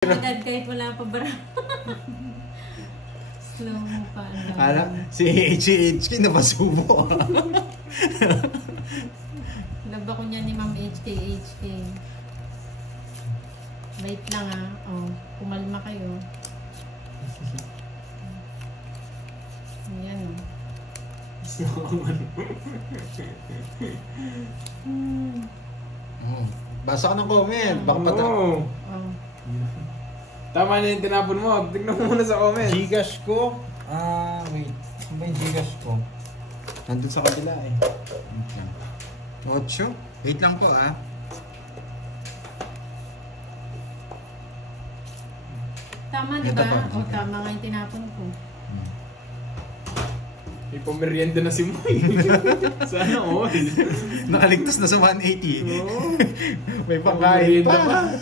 Agad kahit wala pa bara. Slow mo pa. Ala, si HHK napasubo. Laba ko niya ni Ma'am HK. Wait lang Oh, kumalma kayo. Ayan Basa ka ng comment. Baka pata. Tama na yung tinapon mo. Tignan mo muna sa comment. Gcash ko. Wait. Saan ba yung Gcash ko? Nandun sa kabila eh. Wait lang. 8? Wait lang po Tama diba? Tama nga yung tinapon ko. May pamerienda na si Moy. Sana all. Nakaligtas na sa 180. May pangkain Pamerienda pa.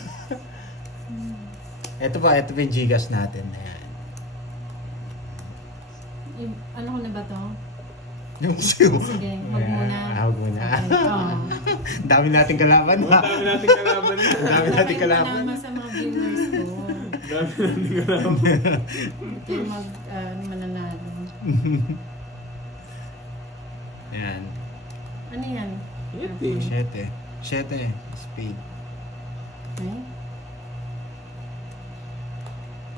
Ito pa yung Gcash natin. Ayan. Ano ko na ba to? Yung siyo. Sige, wag muna. Wag muna. Okay. Dami nating kalaban. Dami nating kalaban. Dami nating kalaban. Naman sa mga viewers ko. Dami nating kalaban. Ito mananalo. Ayan. Ano yan? 7. Speed. Okay.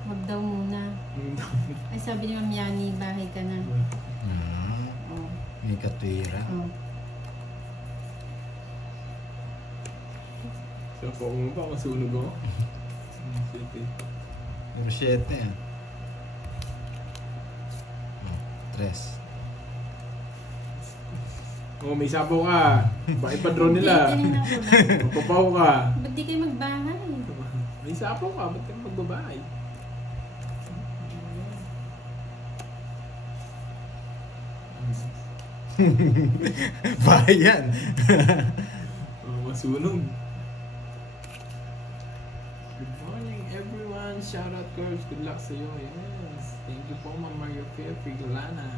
Wag daw muna. Ay sabi ni Ma'am Yani, bahay ka na. May katwira. So, kung mo pa, masunog ako. Pero 7 3. Oh, may sabaw ka. Bakit pa drone nila? Magpapaw ka. Ba't di kayo magbahay? May sabaw ka. Ba't kayo magbabahay? Bahay yan. Masunog. Good morning everyone. Shout out girls. Good luck sa iyo. Yes. Thank you po Ma'am Mario Figolana.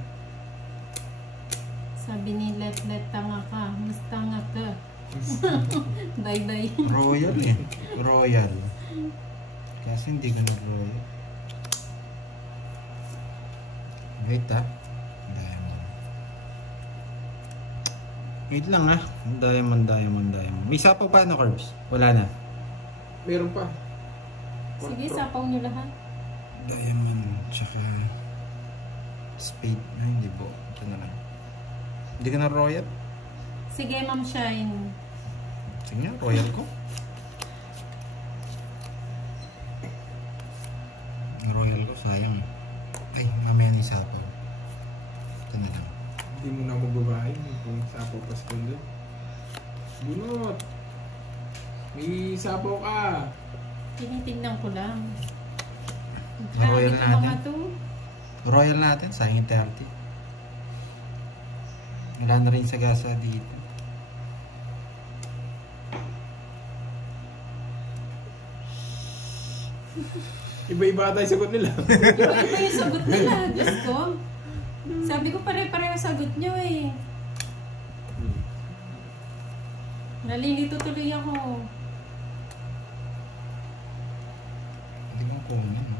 Sabi ni Let tanga ka. Mas tanga ka. Bye. Royal Royal. Kasi hindi ka nag-royal. Wait Diamond. Wait lang Diamond. May sapaw pa Curbs? Wala na. Meron pa. Sige, sapaw nyo lahat. Diamond, tsaka Spade. Hindi po. Ito na lang. Hindi ka na royal? Sige, Ma'am Shine. Sige nga, royal ko. Royal ko, sayang. Ay, mamaya ni sapaw. Ito na lang. Hindi mo na magbabahay kung sapaw pa sa kundo. Bunot! May sapaw ka! Tinitignan ko lang. Royal Grabe natin. mga to. Royal natin, sayang 30. Wala na rin sa gasa dito. Iba-iba tayo sagot nila. Iba yung sagot nila. Diyos ko. Sabi ko pare-pareho sagot nyo Nalilito tuloy ako. Hindi mo po yan.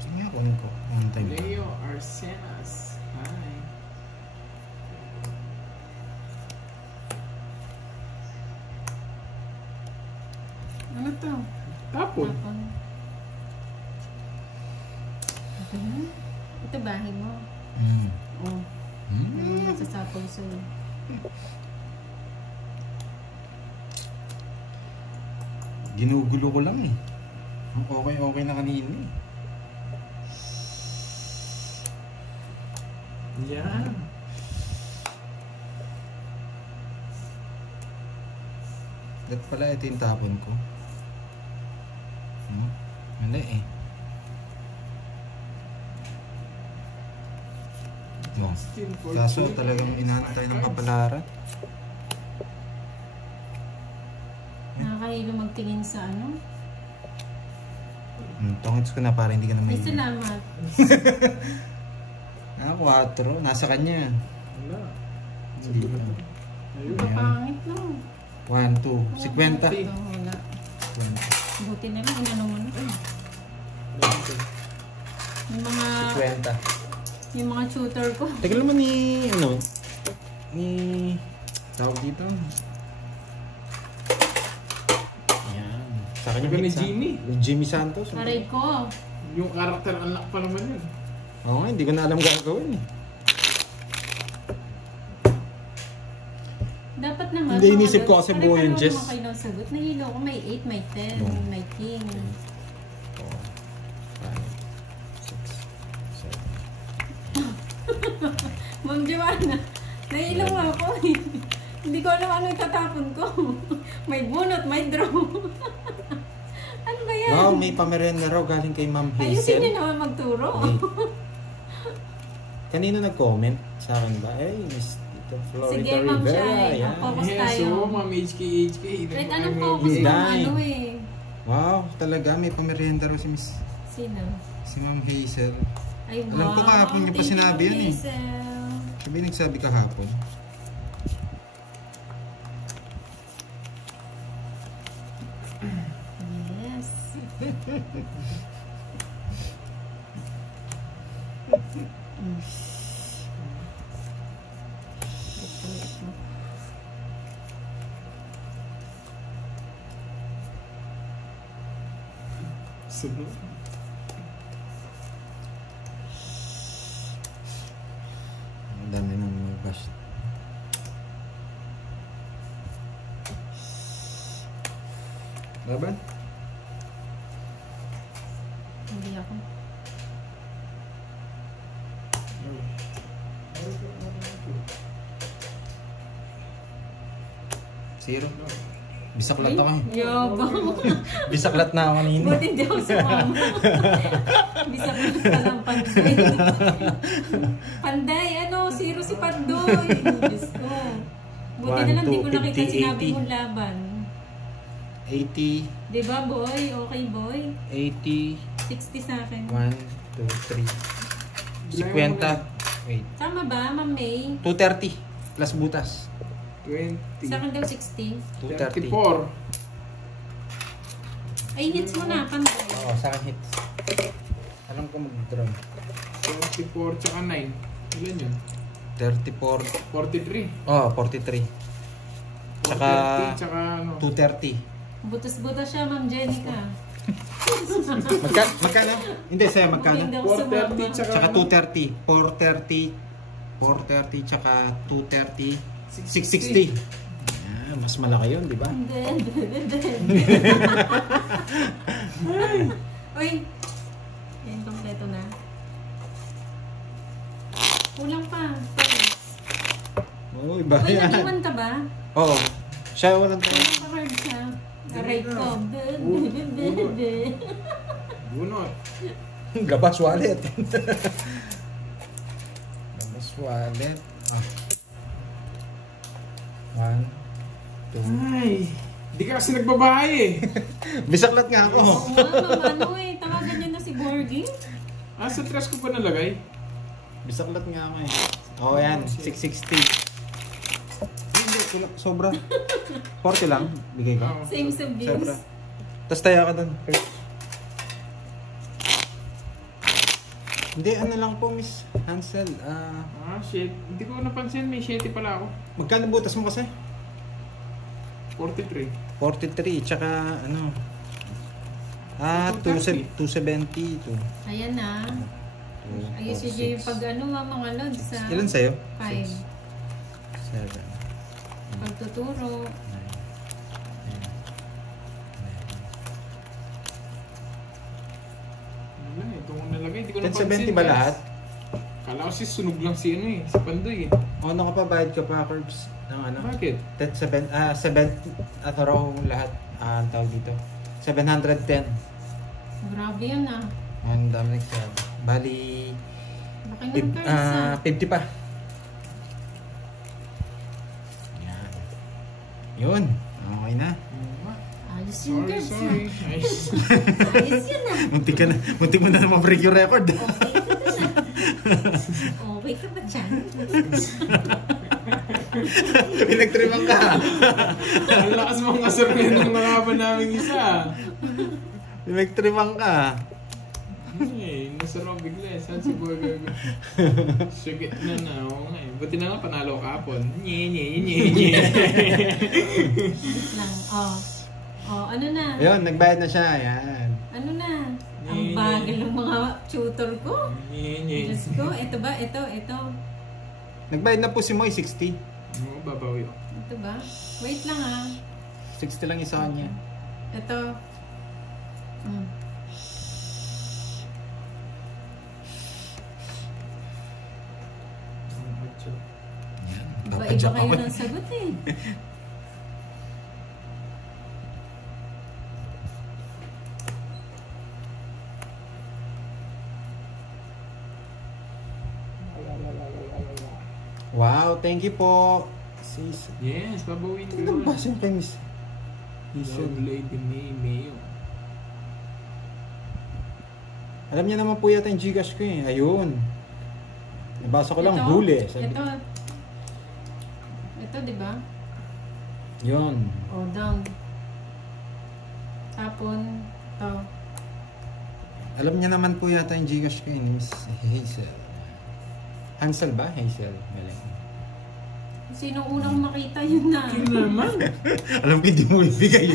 Sige nga, kunin ko. Leo Arsenas. Hi. Ano to? Tapon. Ito bahay mo. Sasapaw sa'yo. Ginugulo ko lang Okay na kanina Yan. Dat pala ito yung tapon ko. Mali Kaso talagang inaantay ng kapalaran. Nakakahilo magtingin sa Tongits ko na para hindi ka na may... Salamat. 4. Nasa kanya. Wala. Hindi. Ayun. Kapangit no. 1, 2, 50. Ito, wala. 20. Buti na lang, inano mo na. Yung mga, 50. yung mga tutor ko. Teka naman ni, ano, ni, tawag dito. Ayan. Sa kanya Taga ni hits, ha? Jimmy. Ni Jimmy Santos. Aray ko. Yung karakter anak pa naman yun. Oo nga, hindi ko na alam gagawin eh. Dapat naman. Hindi, inisip ko kasi buo yung Jess. Pare-pareho naman kayo ng sagot. Nahilo ko, may 8, may 10, No. may king. 4, 5, 6, 7. Ma'am Joanna, nahilo ako eh. Hindi ko alam ano yung tatapon ko. May bunot, may draw. Ano ba yan? Wow, may pamerenda raw galing kay Ma'am Ayusin Hazel. niyo naman magturo. Kanino nag-comment sa akin ba? Eh, Miss Florida Sige, Ma'am Rivera. Shai. Yan. Focus Yes, tayo. so, Ma'am HK. Kahit anong focus Miss mo, Dai. ano eh. Wow, talaga may pamerenda raw si Miss Sino? si Ma'am Hazel. Ay, wow. Alam ko kahapon niyo pa Thank you, sinabi Ma'am yun eh. Hazel. Sabi nagsabi kahapon. Yes. Sunod. Ang dami nang mag-bash. Laban? Hindi ako. Zero. Bisaklat ako eh. Yabang. Bisaklat na ako kanina. Buti hindi ako sumama. Bisa ko pa lang panday. Panday, ano, zero si Pandoy. Diyos ko. Buti na lang di ko 1, 2, nakita 50, sinabi 80. mong laban. 80, Diba boy? Okay boy? 80, 60 sa akin. 1, 2, 3, 50. Wait. Tama ba, Ma'am May? 230 plus butas. 20. Sa akin daw 60. 230. 34. Ay, hits mo na, Pandoy. Oo, sa akin hits. Alam ko mag-draw. 34 tsaka 9. Ilan yun? 34. 43. Oh, 43. Tsaka 40 tsaka ano? 230. Butas-butas siya, Ma'am Jenica. Magkano? Hindi, sa'yo magkano? Hindi ako sumama. 430 tsaka Tsaka ano? 230. 430 tsaka 230. 660. 660. Ah, mas malaki yun, di ba? Hindi. Uy. Yan, kompleto na. Kulang pa. Oo, iba Uy, yan. nag-iwan ka ba? Oo. Siya walang tayo. Kulang pa card siya. Aray ko. Bunot. Gabas wallet. Gabas wallet. Ah. 1, 2. Ay, di ka kasi nagbabahay eh. Bisaklat nga ako. Oo nga, Ma'am, ano eh. Tawagan niyo na si Borgie. Ah, sa trash ko pa nalagay? Bisaklat nga ako eh. Oo, yan. 660. Hindi, sobra. 40 lang. Bigay ko. Oo. Same sa Sobra. views. Tapos tayo ka doon. Hindi, ano lang po, Miss Hansel. Ah, shit. Hindi ko napansin. May 7 pala ako. Magkano butas mo kasi? 43. 43, tsaka ano? 230. 270. Ayan na. Ayusin niyo yung pag ano mga lods sa Ilan sa'yo? 5. 7, Pagtuturo. 9, 10, 11. Wala eh. Ito ko nalagay. Hindi ko napansin. 1070 ba lahat? Kala ko si sunog lang si ano eh. Si Pandoy eh. O, nakapabayad ka pa, Curbs? Ng ano? Bakit? 7, ato raw lahat. Ang tawag dito. 710. Grabe yan ah. Ang dami nagsabi. Bali, Laki ng cards ah. 50 pa. Yan. Yun. Okay na. Ayos yung Sorry, cards sorry. Nice. ah. Ayos yun ah. Muntik mo na ma-break yung record. Okay ka ba dyan? Pinagtripan ka. Ang lakas mong kasabihin ng nakaban namin isa. Pinagtripan ka. Eh, nasaraw bigla eh. Saan si Burger? Sugit na. Oo nga eh. Buti na nga panalo kapon. Nye. Lang. Ano na? Ayun, nagbayad na siya. Ayan. Ano na? Ang bagal ng mga tutor ko. Nye. Diyos ko, ito ba? Ito. Nagbayad na po si Moy, 60. Oo, babawi ako. Ito ba? Wait lang ah. 60 lang isa niya. Ito. Iba-iba kayo ng sagot eh. Wow, thank you po. Sis. Yes, babawin ko Tingnan yun. ba siya kay Miss? Love Lady May Mayo. Alam niya naman po yata yung Gcash ko eh. Ayun. Nabasa ko lang Ito? huli. Ito, di ba? Yun. Down. Tapon. Ito. Alam niya naman po yata yung Gcash ko eh. Ni Miss Hazel. Hansel ba? Hazel. Galing. Sino unang makita yun na? Yun naman. Alam ko hindi mo ibigay.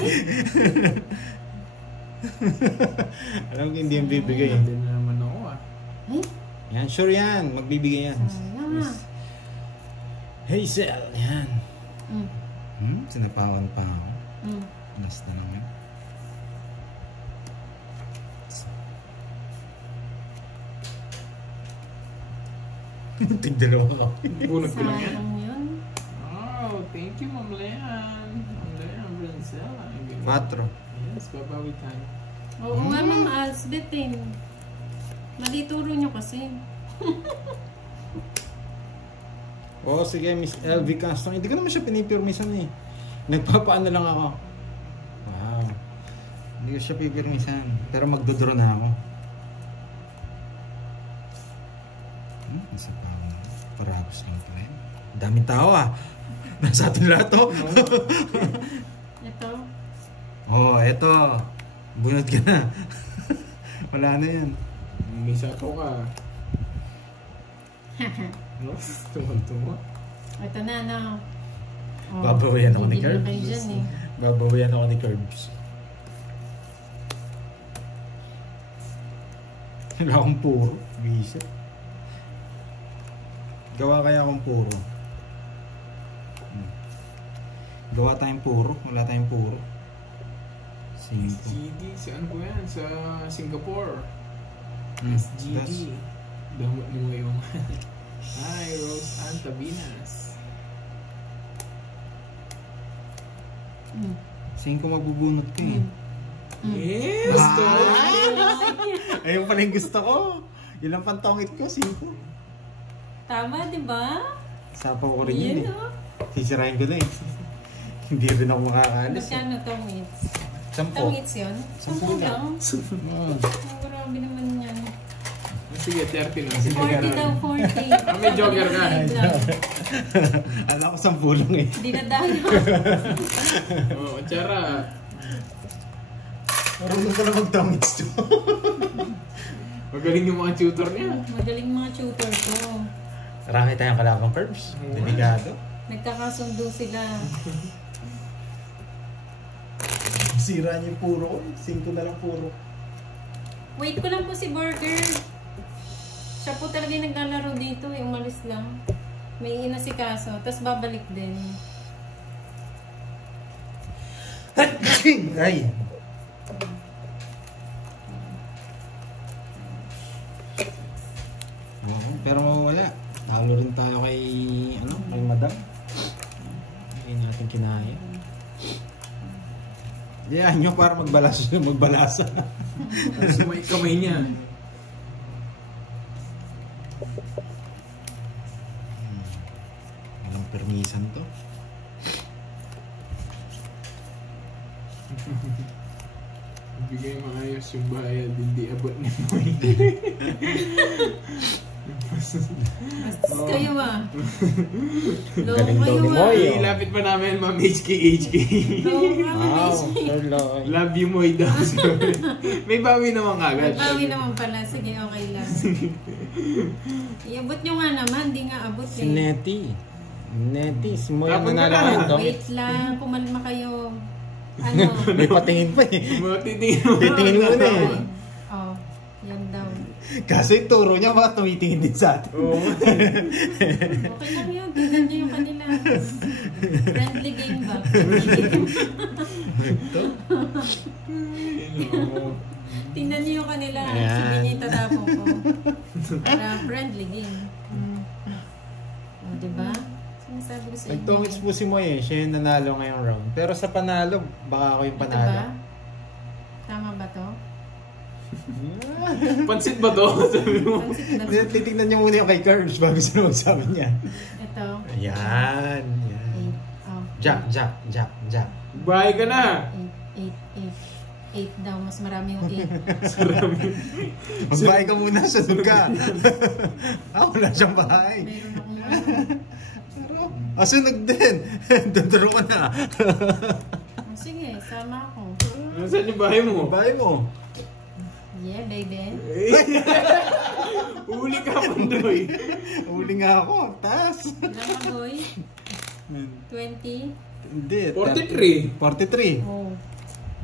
Alam ko hindi yung bibigay. Hindi na naman ako ah. Ay, Yan, sure yan. Magbibigay yan. sayang ah. Hazel. Yan. Mm. Sinapawan pa ako. Mm. Last na naman. Tigdalawa ka. Bunot ko lang yan. Sayang yun. Oh, thank you, Ma'am Leanne. Ma'am Leanne Brancela. 4. Yes, babawi tayo. Oo nga, Ma'am Alsdet eh. Mali turo nyo kasi. Oo, sige, Miss LV Castro. Hindi ko naman siya pinipirmisan eh. Nagpapaano lang ako. Wow. Hindi ko siya pipirmisan. Pero magdodraw na ako. Nasa pa ako. Parapos lang pa rin. Daming tao ah. Nasa atin lahat to. Ito. Oo, eto. Bunod ka na. Wala na yan. May sapo ka. No? Tuwan-tuwa. Ito na, no. Babawian ako ni bibili Curbs. kayo dyan eh. Babawian ako ni Curbs. Wala akong puro. Bisa. Gawa kaya akong puro. Gawa tayong puro. Wala tayong puro. 5. SGD, saan ko yan? Sa Singapore. That's- SGD. Damot mo yung... Hi, Rose Ann Tabinas. 5 magbubunot ko eh. Yes! Ayun pala yung gusto ko. Yun ang pantongit ko, 5. Tama, di ba? Sapaw ko rin yun eh. Yun, oh. Sisirahin ko na eh. Hindi rin ako makakaalis eh. Magkano tongits? 10. Tongits yun? 10 lang? Hmm. Oh, grabe naman yan. Sige, 30 lang. 40 daw, 40. May jogger ka. Alam ko 10 lang eh. Hindi na dahil. Oo, tsara. Marunong ko lang mag-tongits to. Magaling yung mga tutor niya. Magaling mga tutor ko. Marami tayong kalabang Curbs. Delikado. Nagkakasundo sila. Sira niyo yung puro ko. 5 na lang puro. Wait ko lang po si Burger. Siya po talaga yung naglalaro dito. Umalis lang. May inasikaso. Tapos babalik din. Ay! Oo, pero wala. Talo rin tayo kay, kay Madam. Hindi natin kinaya. Diyan nyo para magbalasa. Tapos may kamay niya. Walang permisan to. Bigay maayos yung bayad, hindi abot ni Moy. Bastos kayo ah. Loko Galing daw kayo ni ah. Moy. Ilapit pa namin, Ma'am HK. Loko kami. Wow, Sir Loy. Love you, Moy daw. May bawi naman kagad. Bawi naman pala. Sige, okay lang. Iabot nyo nga naman. Di nga abot Si eh. Nettie. Nettie, si Moy ang Tapon ka nanalo na. ngayon. Wait lang. Pumalma kayo. Ano? May patingin pa eh. Titingin mo. Titingin mo na eh. Oh, yan daw. Kasi yung turo niya mga tumitingin din sa atin. Oo. Okay lang yun. Tingnan nyo yung kanila. Friendly game ba? Friendly game. Tingnan nyo yung kanila. Ayan. Sige niya itatapon ko. Para friendly game. O, diba? Sinasabi ko sa inyo. Nagtungits po si Moy eh. Siya yung nanalo ngayong round. Pero sa panalo, baka ako yung Ito panalo. ba? Tama ba to? Pansit ba to? Sabi mo. Pansit na. Titignan niyo muna yung kay Curbs bago sila magsabi niya. Ito. Ayan. Yan. 8. Oh. Jack. Bahay ka na. 8 daw. Mas marami yung 8. Magbahay ka muna, sunod ka. Wala siyang bahay. Meron akong ano. Sunod din. Dodoro ka na. Oh, sige, sama ako. Nasaan yung bahay mo? Bahay mo. Yeah, baby. Uli ka, Pandoy. Uli nga ako. Taas. Ilan ka, boy? 20? Hindi. 43. 43. Oh.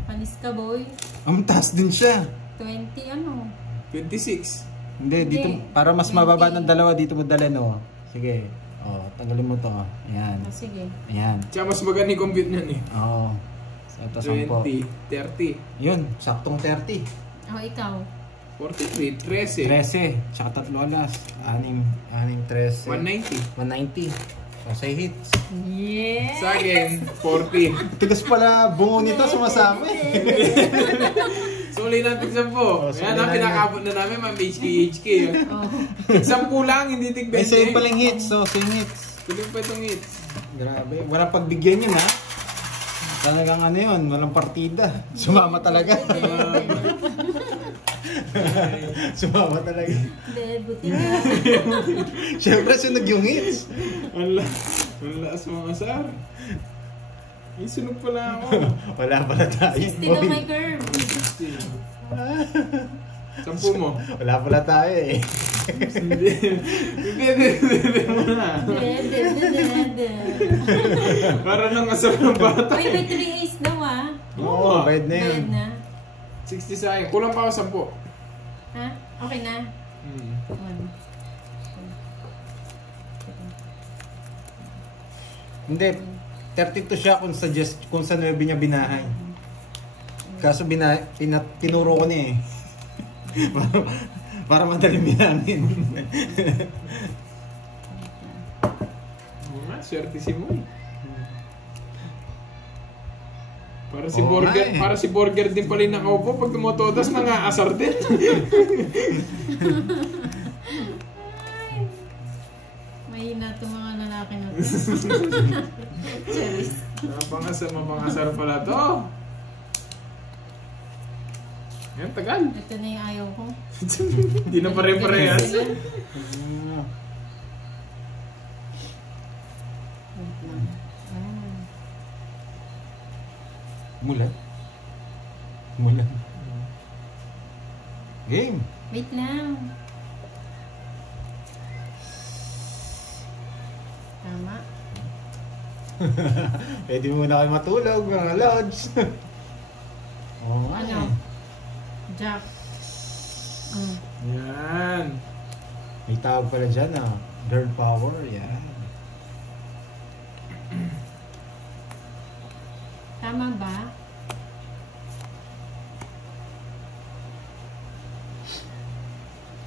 Panis ka, boy. Ang taas din siya. 20 ano? 26. Hindi, dito. Hindi. Para mas mababa ng dalawa, dito mo dalhin, oh. Sige. Tanggalin mo to. Ayan. Oh, sige. Ayan. Tsaka mas maganda yung compute niyan eh. Oo. Ito, 10. 20, 30, Yun, saktong 30. Oh, ikaw. 43, 13, 13. Tsaka 3 alas. 6, 13. 190. 190. So, say hits. Yeah! Sa akin, 40. Tigas pala bungo nito, sumasama eh. Suli natin 10. suli Yan ang na pinakabot na namin, Ma'am HK. Oh. 10 lang, hindi tig 20. May same palang hits, so same hits. Tuloy pa itong hits. Grabe, walang pagbigyan yun ha. Talagang ano yun, walang partida. Sumama talaga. Sumama talaga. Buti na. Siyempre, sunog yung hits. Ang lakas mga asar. Ay, sunog pala ako. Wala pala tayo. 60 na my curve. 10 mo. Wala pala tayo eh. Hindi mo na. Para nang asar ng bata. Uy, may 3 ace daw ah. Oo, bayad na yun. Bayad na. 60 sa akin. Kulang pa ako 10. Ha? Okay na? Hmm. 1. Hindi, 32 siya kung sa 9 niya binahay. Kaso pinuro ko niya eh. para madaling binamin. Swerte si Moy. Para si Oo Burger, nga eh. para si Burger din pala yung nakaupo pag tumutodas nang-aasar din. Mahina itong mga lalaki na to. Charis. Mapangasar pala to. Yan, tagal. Ito na yung ayaw ko. Hindi na pare-parehas. Sila. Mulan. Game. Wait lang. Tama. Pwede muna kayo matulog, mga lods. Oo nga Ano? eh. Jack. Yan. May tawag pala dyan ah. Girl power, yan. Tama ba?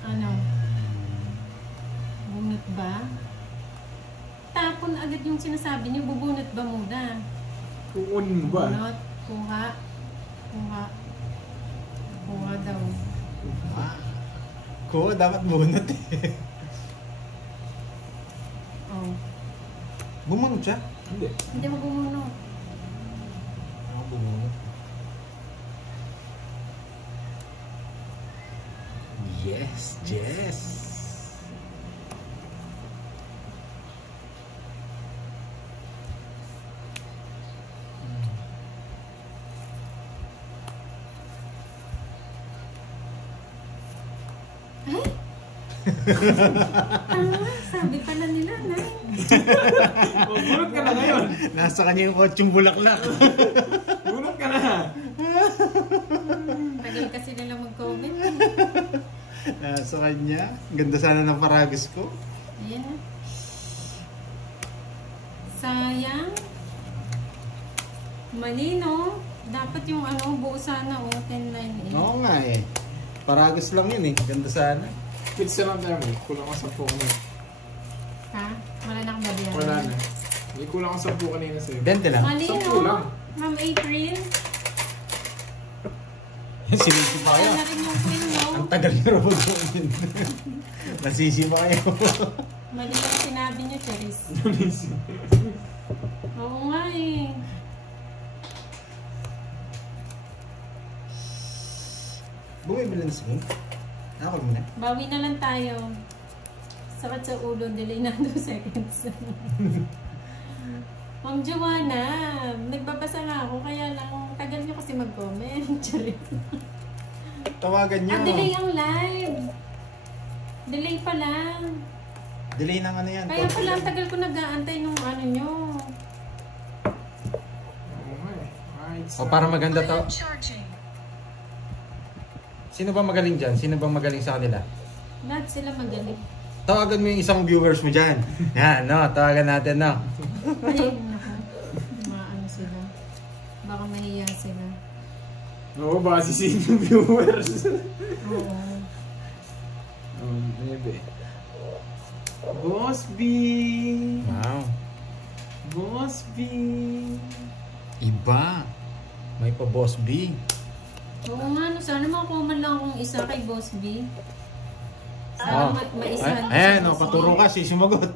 Ano? Bunot ba? Tapon agad yung sinasabi niyo. Bubunot ba muna? Kukunin mo ba? Bunot. Kuha. Kuha. Kuha daw. Ko, dapat bunot eh. Oh. Bumunot siya? Hindi. Hindi mo bumunot. Bumunot. Yes, yes. Sabi pala nila, na. Bunot ka na ngayon. Nasa kanya yung 8 bulaklak. Bunot ka na. Tagal kasi nila mag-comment. Nasa kanya. Ganda sana ng paragos ko. Ayan. Sayang. Malino. Dapat yung ano, buo sana, 10-9-8. Oo nga eh. Paragos lang yun eh. Ganda sana. Pizza lang tayo. Kulang ka 10 kanina. Ha? Wala na akong babiyan. Wala na. May kulang ka 10 kanina sa'yo. 20 lang. Malino. 10 lang. Ma'am April. Sinisipa kayo. Wala na rin yung queen mo. Ang tagal niyo rin mag-comment. Nasisipa kayo. Mali yung sinabi niyo, Cheris. Oo nga eh. Bumibili na sa game? Ako muna. Bawi na lang tayo. Sakit sa ulo, delay na 2 seconds. Ma'am Joanna, nagbabasa nga ako, kaya lang tagal niyo kasi mag-comment. Tawagan niyo. Delay ang live. Delay pa lang. Delay ng ano yan. Kaya pala ang tagal ko nag-aantay nung ano nyo. Oo nga eh. Right. O para maganda to. Sino ba magaling dyan? Sino ba magaling sa kanila? Lahat sila magaling. Tawagan mo yung isang viewers mo dyan. Yan, no? Tawagan natin, no? Ay, naku. Maano sila. Baka mahiya sila. Oo, baka sisihin yung viewers. Oo. Maybe. Boss B! Wow. Boss B! Iba. May pa Boss B. Oo nga, no, sana makakuha man lang akong isa kay Boss B. Oh. Sana maisahan ko Ayan, sa o, Boss B. paturo ka, si sumagot.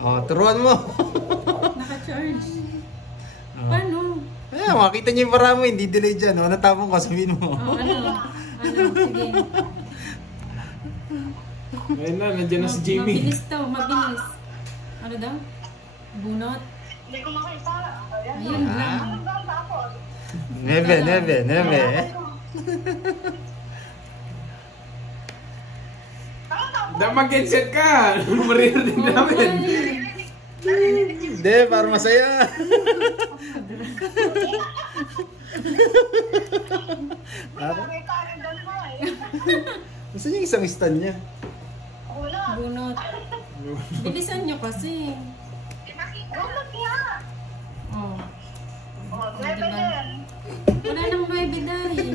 O, turuan mo. Naka-charge. Oh. Paano? Ayan, makita niyo yung para mo, hindi delay dyan. O, natapong ko, sabihin mo. Oh, ano? Sige. Ayun na, nandiyan na si Jimmy. Mabilis to, mabilis. Ano daw? Bunot? Hindi ko makita. Ayun lang. Ano ba tapos? Nebe. Dapat mag-headset ka! Maririnig namin. Hindi, para masaya. May karin doon mo eh. Gusto niya isang stand niya. Wala. Bunot. Bilisan nyo kasi. Wala niya. Oh. Oh, Oh, lebe diba? din. Wala nang 9 dahil.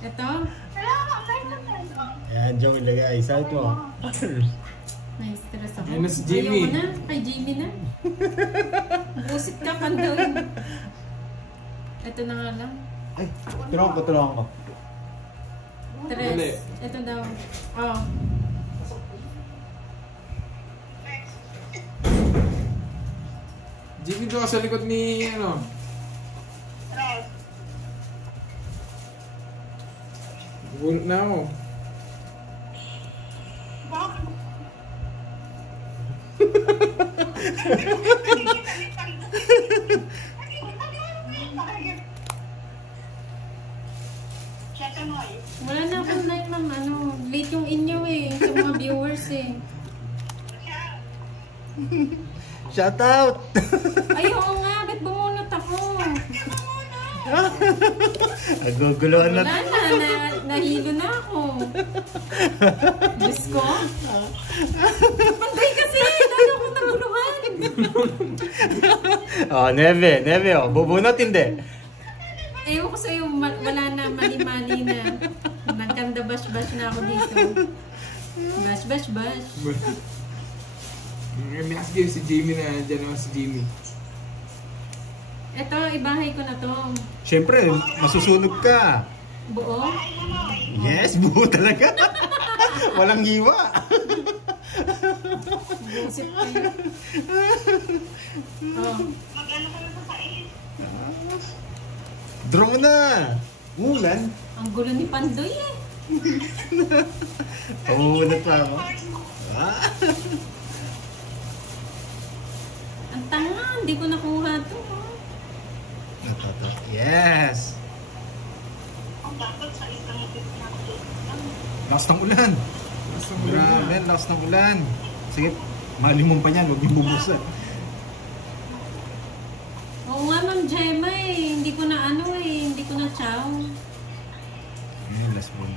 Ito? Wala ka, lebe din. Ayan, Jong, ilagay. Site mo. Na-stress ako. Ayun na si Jimmy. Ayoko na. Kay Jimmy na. Busit ka pandawin. Ito na nga lang. Ay, tulungan ko. Dali. Tres. Ito daw. Oh. Jimmy doon sa likod ni, ano? Tres. Bunot na ako. Bakit? Siyete mo eh. Wala na akong night, ma'am. Ano, late yung inyo eh. Sa mga viewers eh. Shout out! Ay, oo nga. Ba't bumunot ako? Aguguluhan Wala na. nahilo na ako. Diyos ko. Pantay kasi. Lalo akong naguluhan. Oh, Neve. Oh, bubunot hindi. Ewan ko sa'yo, wala na, mali-mali na. Nagkanda bash-bash na ako dito. Bash. May ask you si Jimmy na dyan naman si Jimmy. Ito, ibahay ko na to. Siyempre, masusunog ka. Buo? Yes, buo talaga. Walang hiwa. Busit ko yun. Oh. Mag-ano ka na sa sais? Draw mo na. Mulan. Ang gulo ni Pandoy eh. Pamunot pa ako. Ang tanga, hindi ko nakuha to. Oh. Yes. Ang dapat sa isang natin. Lakas ng ulan. Grabe, lakas ng ulan. Sige, malimong pa niyan, huwag yung bubusan. Oo nga, Ma'am Gemma eh. Hindi ko na ano eh. Hindi ko na chow. Ayun, last one.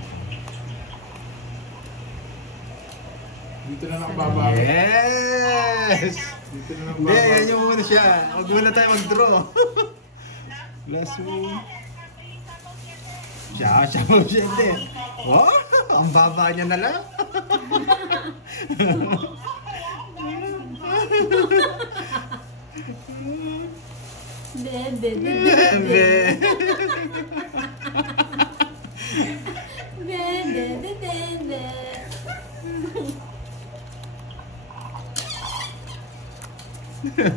Dito na nakababawi. Yes! Dito na Hindi, nakababawi. yan yung muna siya. Huwag muna tayo mag-draw. Last one. Ciao, ciao, gente. Oh, ang baba niya na lang. Bebe. Bebe. Bebe.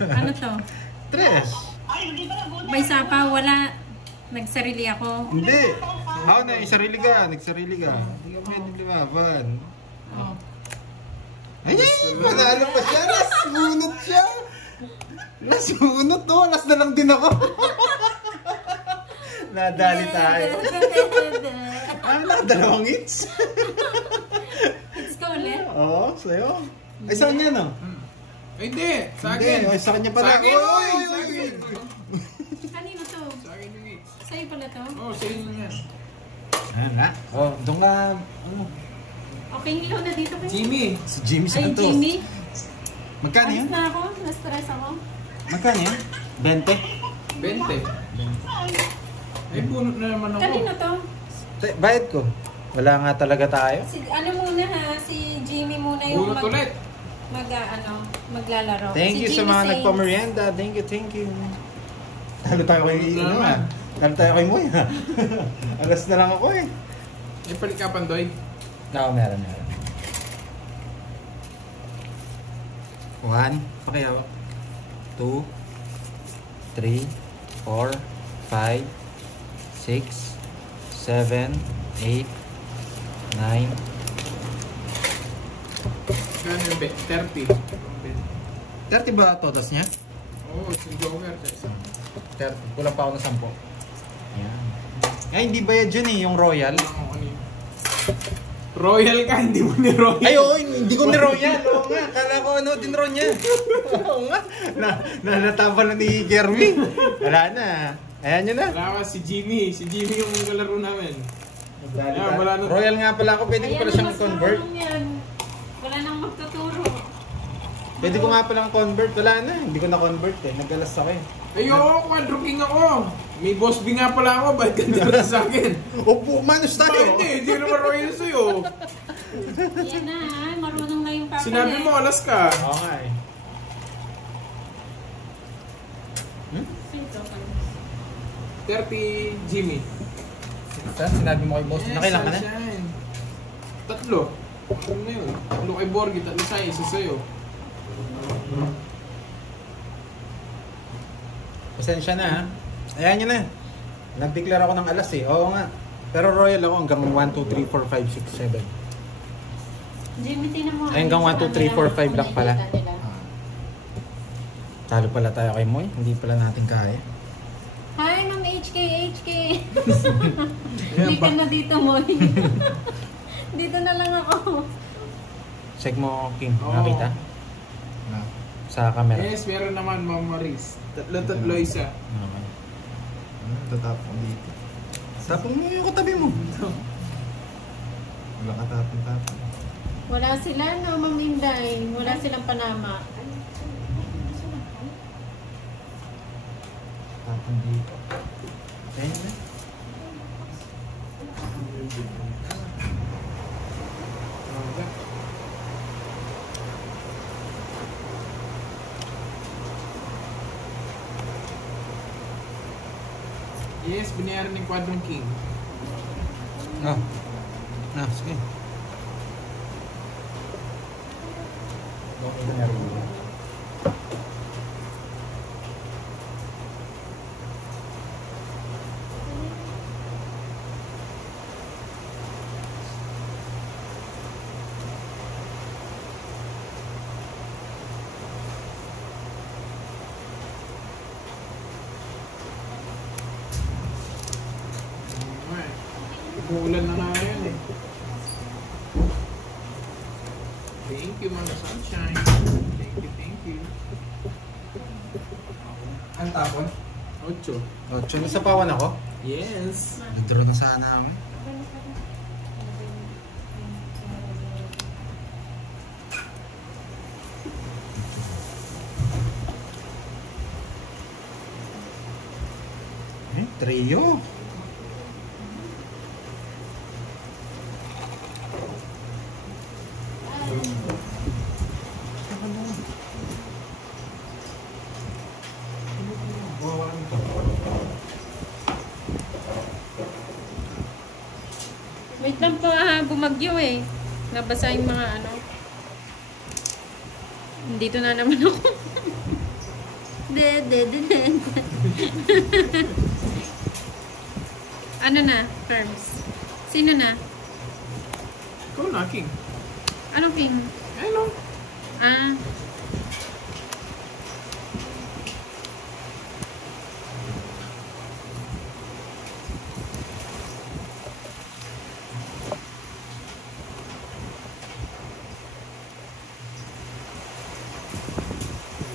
Ano to? Tres. Ay, hindi ba nabunot? May sapa, wala. Nagsarili ako. Hindi. Ako na, isarili ka. Nagsarili ka. Hindi ka pwede lumaban. Oh. Ay, panalo pa siya. Nasunod siya. Nasunod to. Last na lang din ako. Nadali tayo. Dalawang hits. It's ko ulit. Oo, sa'yo. Ay, saan yan oh? Ay, hindi. Sa Hindi, akin. ay, sa kanya pala. Sa akin, Oy, oy! oy, Sa akin. Kanino to? Sa akin yung hits. Sa'yo pala to? Oo, sa inyo yan. Ayan na. Oh, doon ka. Ano? Okay, ilaw na dito kayo. Jimmy. Si Jimmy Ay, Santos. Jimmy. Magkano Alis yun? na ako. Na-stress ako. Magkano yun? 20? 20. Ay, bunot na naman ako. Kanino to? Bayad ko. Wala nga talaga tayo. Si, ano muna ha? Si Jimmy muna yung Bunot ulit. maglalaro. Thank Si you sa Jimmy mga Saints. nagpa-merienda. Thank you. Talo tayo kay ano ha? Talo tayo kay Moy ha? Alas na lang ako eh. Ay, palikapan, Doy. Oo, meron. 1, pakihawak. 2, 3, 4, 5, 6, 7, 8, 9. Kano yung bet? 30. 30 ba totas niya? Oo, si Joker. 30. Kulang pa ako ng 10. Ayan. Ay, hindi bayad yun eh, yung Royal. Royal ka, hindi mo ni Royal. Ay, oo, hindi ko ni Royal. Oo nga, kala ko ano din Ron niya. Oo nga. Natapal na ni Jeremy. Wala na. Ayan yun na. Wala ka, si Jimmy. Si Jimmy yung kalaro namin. Ayan, wala na. Royal nga pala ako, pwede ko Ayan pala na, siyang mas convert. marunong yan. Wala nang magtuturo. Pwede ko nga palang convert. Wala na, hindi ko na-convert eh. Nag-alas ako eh. Ayoko, quadro king ako. May boss B nga pala ako, ba't ganito sa akin? Opo, manos tayo. Bakit eh? Hindi naman Royal sa'yo. Yan na ha. Marunong na yung papa Sinabi mo, alas ka. Oo nga eh. Sino? 30 Jimmy. Sinabi mo kay boss, nakailan ka na? sunshine. Tatlo. Ano na yun? Tatlo kay Borgi, tatlo sa'yo, isa sa'yo. Pasensya na ha. Ayan yun na. Nag-declare ako ng alas eh. Oo nga. Pero Royal ako hanggang 1, 2, 3, 4, 5, 6, 7. Jimmy, tinan mo. Ay, hanggang 1, 2, 3, 4, 5 lang pala. Talo pala tayo kay Moy. Hindi pala natin kaya. Hi, Ma'am HK. Ayan, Hindi ka na dito, Moy. Dito na lang ako. Check mo, King. Oo. Nakita? Sa camera. Yes, meron naman, Ma'am Maris. Tatlo isa. Okay. Tatapon dito. Tapon mo yung katabi mo. Wala ka tapon. Wala sila, no, Ma'am Inday. Wala silang panama. Tapon dito. Ayan na. Yes, binayaran ng Quadron King. Sige. Okay na rin. Umuulan na nga ngayon eh. you, Mama Sunshine. Thank you. Ang tapon? 8. 8 na sa pawan ako? Yes. Nag-draw na sana ako. Trio. Wait lang po bumagyo eh. Nabasa yung mga ano. Dito na naman ako. De. Ano na, Firms? Sino na? Ikaw na, King. Anong king? Hello. Ah,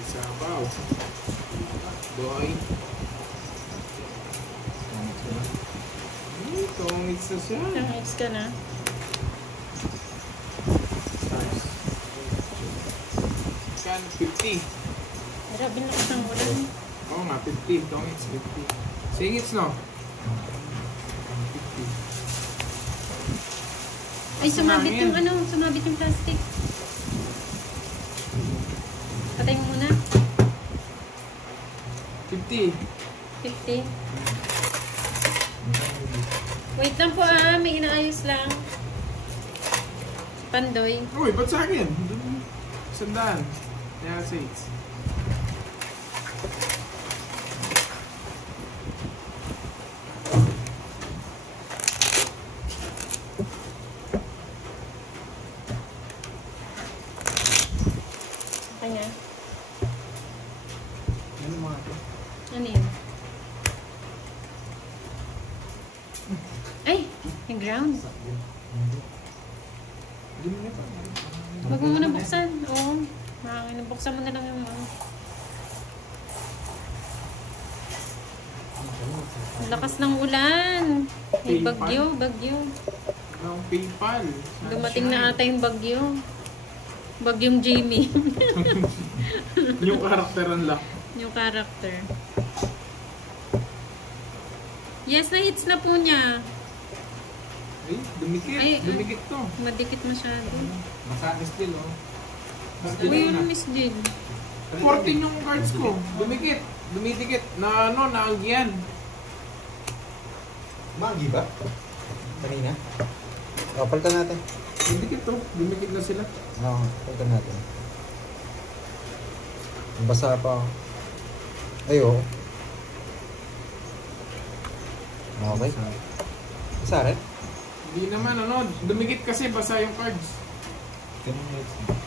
Sabaw. Boy. Comics na siya. nang-ex ka na. Kan 50. Grabe na kasang ulan. Oo nga, 50. Comics 50. Singits, no? 50. Ay, sumabit Hangin. yung ano, sumabit yung plastic. Patay mo muna. 50. 50. Wait lang po may inaayos lang. Pandoy. Uy, ba't sa akin? Sandaan. Yeah, saints. Kanya. Ano mga ito? Ano yun? Ay! Yung ground. Huwag mo muna buksan. Oo. Buksan mo na lang yung ano. Ang lakas ng ulan. May bagyo. Ang PayPal. Dumating na ata yung bagyo. Bagyong Jamie. Yung karakter ang lock. Yung character. Yes, na-hits na po niya. Ay, dumikit. Ay, Dumikit to. Madikit masyado. Masakit still, oh. Uy, yun Miss Jill. 14 yung cards ko. Dumikit. Dumidikit. Na ano, naanggihan. Magi ba? Kanina? O, palitan natin. Dumikit to. Dumikit na sila. Oo, palitan natin. Basa pa. Ay, oo. Okay. Basa rin? Hindi naman, ano. Dumikit kasi basa yung cards. Ganun